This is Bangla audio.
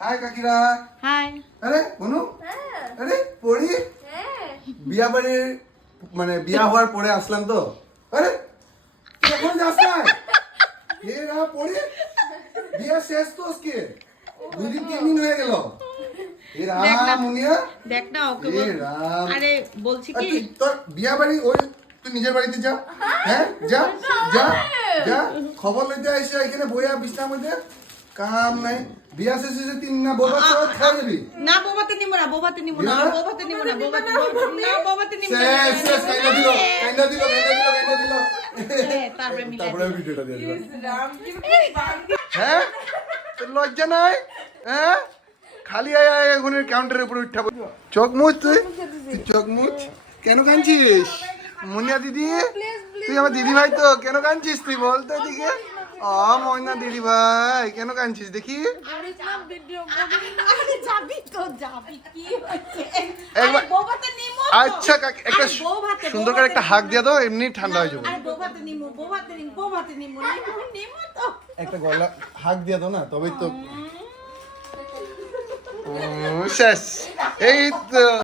হাই কাকিরা। হাই আরে বনু? হ্যাঁ। আরে পড়ি? হ্যাঁ। বিয়া বাড়ির মানে বিয়া হওয়ার পরে আসলাম তো। আরে তুই এখন যাস না এ রা পড়ি? বিয়া শেষ তো আজকে। দুই দিন তিন দিন হয়ে গেল। এ রাম মুনিয়া। দেখ না ওকে বল। আরে বলছি কি? তোর বিয়া বাড়ি ওই তুই নিজের বাড়িতে যা। হ্যাঁ যা যা যা। খবর লইতে আইসে এখানে বইয়া বিছনার মধ্যে কাম নাই। বিয়া শেষ হয়েছে তিন না বোবা তো যাবি না বোবাতে নিব না বোবাতে নিব না দিবা আর না? বোবাতে নিব না বোবাতে না বোবাতে নিব না শেষ শেষ কাইন্দা দিল কাইন্দা দিল কাইন্দা দিল কাইন্দা দিল। হ্যাঁ, তারপরে মিলাই তারপরে ভিডিওটা দিয়ে দিলাম। হ্যাঁ? তোর লজ্জা নাই? হ্যাঁ? খালি আয় আয় এখনের কাউন্টারের উপরে উঠা। চোখ মুছ তুই। তুই চোখ মুছ। কেন কাঁদছিস? মুনিয়া দিদি? তুই আমার দিদি ভাই তো কেন কাঁদছিস তুই বলতো এদিকে? ও ময়না দিদি ভাই কেন কাঁদছিস দেখি। আচ্ছা একটা সুন্দর করে একটা হাক দিয়ে দাও এমনি ঠান্ডা হয়ে যাবে। একটা গলা হাক দিয়ে দাও না তবেই তো ও, শেষ। এই তো